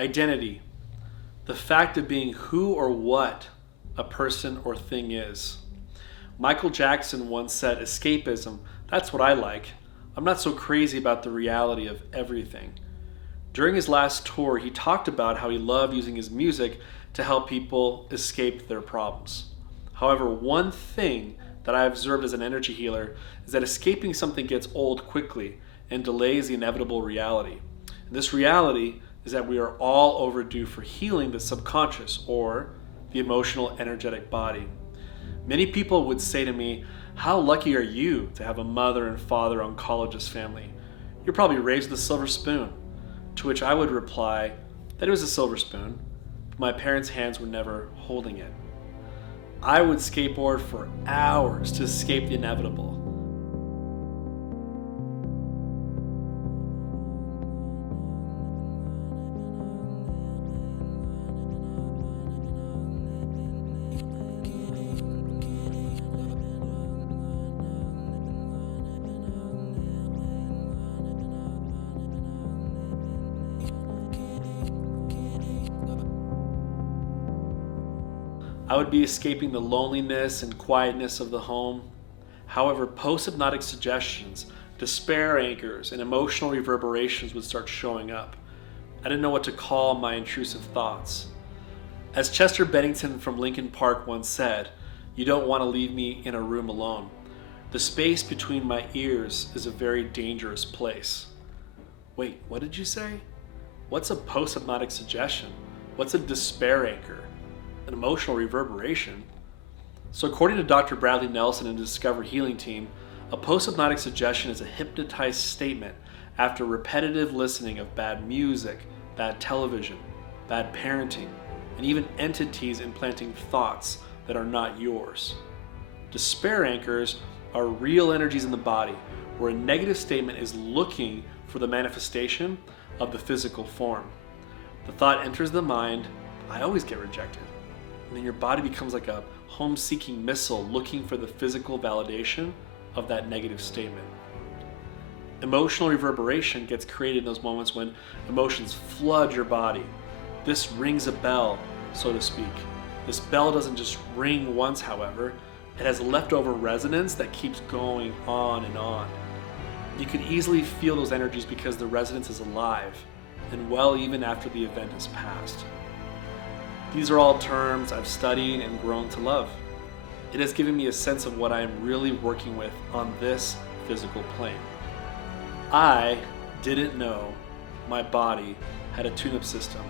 Identity, the fact of being who or what a person or thing is. Michael Jackson once said, escapism, that's what I like. I'm not so crazy about the reality of everything. During his last tour, he talked about how he loved using his music to help people escape their problems. However, one thing that I observed as an energy healer is that escaping something gets old quickly and delays the inevitable reality. And this reality is that we are all overdue for healing the subconscious or the emotional energetic body. Many people would say to me, how lucky are you to have a mother and father oncologist family? You're probably raised with a silver spoon. To which I would reply that it was a silver spoon, but my parents' hands were never holding it. I would skateboard for hours to escape the inevitable. I would be escaping the loneliness and quietness of the home. However, post-hypnotic suggestions, despair anchors, and emotional reverberations would start showing up. I didn't know what to call my intrusive thoughts. As Chester Bennington from Lincoln Park once said, you don't want to leave me in a room alone. The space between my ears is a very dangerous place. Wait, what did you say? What's a post-hypnotic suggestion? What's a despair anchor? An emotional reverberation? So according to Dr. Bradley Nelson and the Discover Healing team, a post-hypnotic suggestion is a hypnotized statement after repetitive listening of bad music, bad television, bad parenting, and even entities implanting thoughts that are not yours. Despair anchors are real energies in the body where a negative statement is looking for the manifestation of the physical form. The thought enters the mind, I always get rejected. And then your body becomes like a home-seeking missile looking for the physical validation of that negative statement. Emotional reverberation gets created in those moments when emotions flood your body. This rings a bell, so to speak. This bell doesn't just ring once, however. It has leftover resonance that keeps going on and on. You can easily feel those energies because the resonance is alive and well even after the event has passed. These are all terms I've studied and grown to love. It has given me a sense of what I am really working with on this physical plane. I didn't know my body had a tune-up system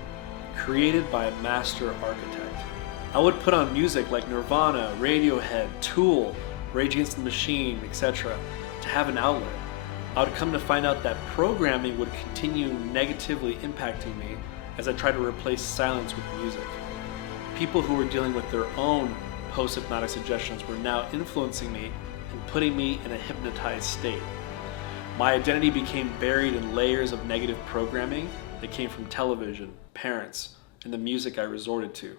created by a master architect. I would put on music like Nirvana, Radiohead, Tool, Rage Against the Machine, etc. to have an outlet. I would come to find out that programming would continue negatively impacting me as I tried to replace silence with music. People who were dealing with their own post-hypnotic suggestions were now influencing me and putting me in a hypnotized state. My identity became buried in layers of negative programming that came from television, parents, and the music I resorted to.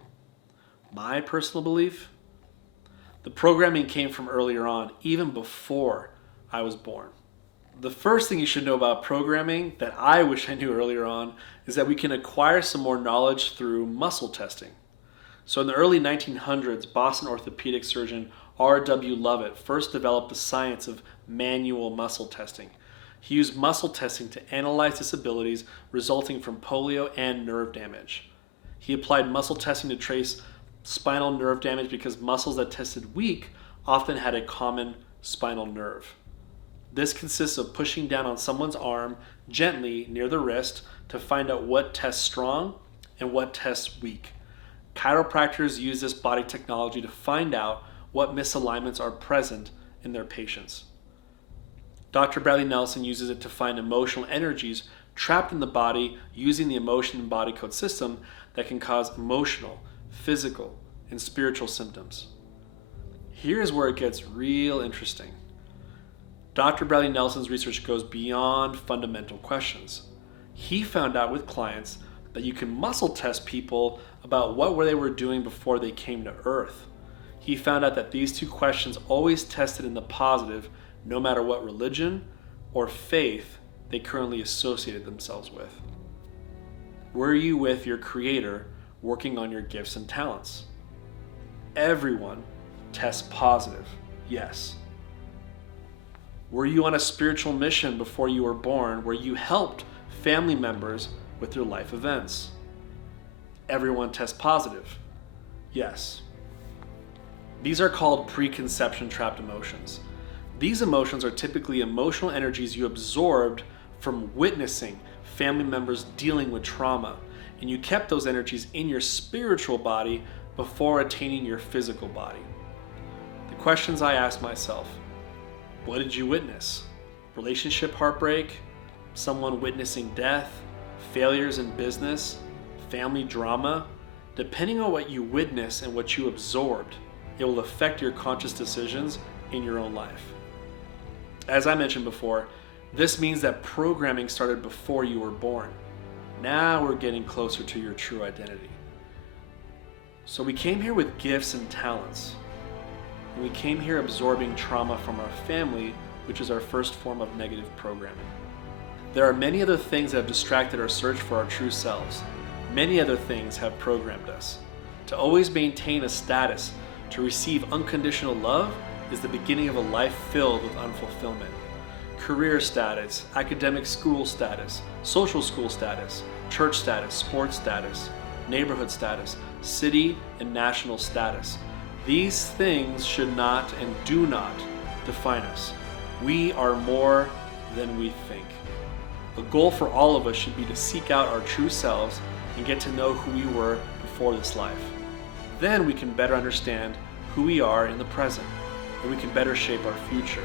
My personal belief? The programming came from earlier on, even before I was born. The first thing you should know about programming that I wish I knew earlier on is that we can acquire some more knowledge through muscle testing. So in the early 1900s, Boston orthopedic surgeon R.W. Lovett first developed the science of manual muscle testing. He used muscle testing to analyze disabilities resulting from polio and nerve damage. He applied muscle testing to trace spinal nerve damage because muscles that tested weak often had a common spinal nerve. This consists of pushing down on someone's arm gently near the wrist to find out what tests strong and what tests weak. Chiropractors use this body technology to find out what misalignments are present in their patients. Dr. Bradley Nelson uses it to find emotional energies trapped in the body using the emotion and body code system that can cause emotional, physical, and spiritual symptoms. Here's where it gets real interesting. Dr. Bradley Nelson's research goes beyond fundamental questions. He found out with clients that you can muscle test people about what they were doing before they came to Earth. He found out that these two questions always tested in the positive no matter what religion or faith they currently associated themselves with. Were you with your Creator working on your gifts and talents? Everyone tests positive, yes. Were you on a spiritual mission before you were born where you helped family members with their life events? Everyone tests positive, yes. These are called preconception trapped emotions. These emotions are typically emotional energies you absorbed from witnessing family members dealing with trauma, and you kept those energies in your spiritual body before attaining your physical body. The questions I asked myself: what did you witness? Relationship heartbreak? Someone witnessing death? Failures in business? Family drama? Depending on what you witness and what you absorbed, it will affect your conscious decisions in your own life. As I mentioned before, this means that programming started before you were born. Now we're getting closer to your true identity. So we came here with gifts and talents. And we came here absorbing trauma from our family, which is our first form of negative programming. There are many other things that have distracted our search for our true selves. Many other things have programmed us. To always maintain a status, to receive unconditional love, is the beginning of a life filled with unfulfillment. Career status, academic school status, social school status, church status, sports status, neighborhood status, city and national status. These things should not and do not define us. We are more than we think. The goal for all of us should be to seek out our true selves and get to know who we were before this life. Then we can better understand who we are in the present, and we can better shape our future.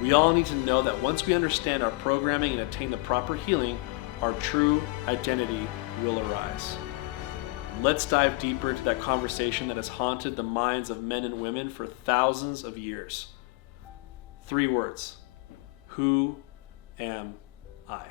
We all need to know that once we understand our programming and attain the proper healing, our true identity will arise. Let's dive deeper into that conversation that has haunted the minds of men and women for thousands of years. 3 words: who am I?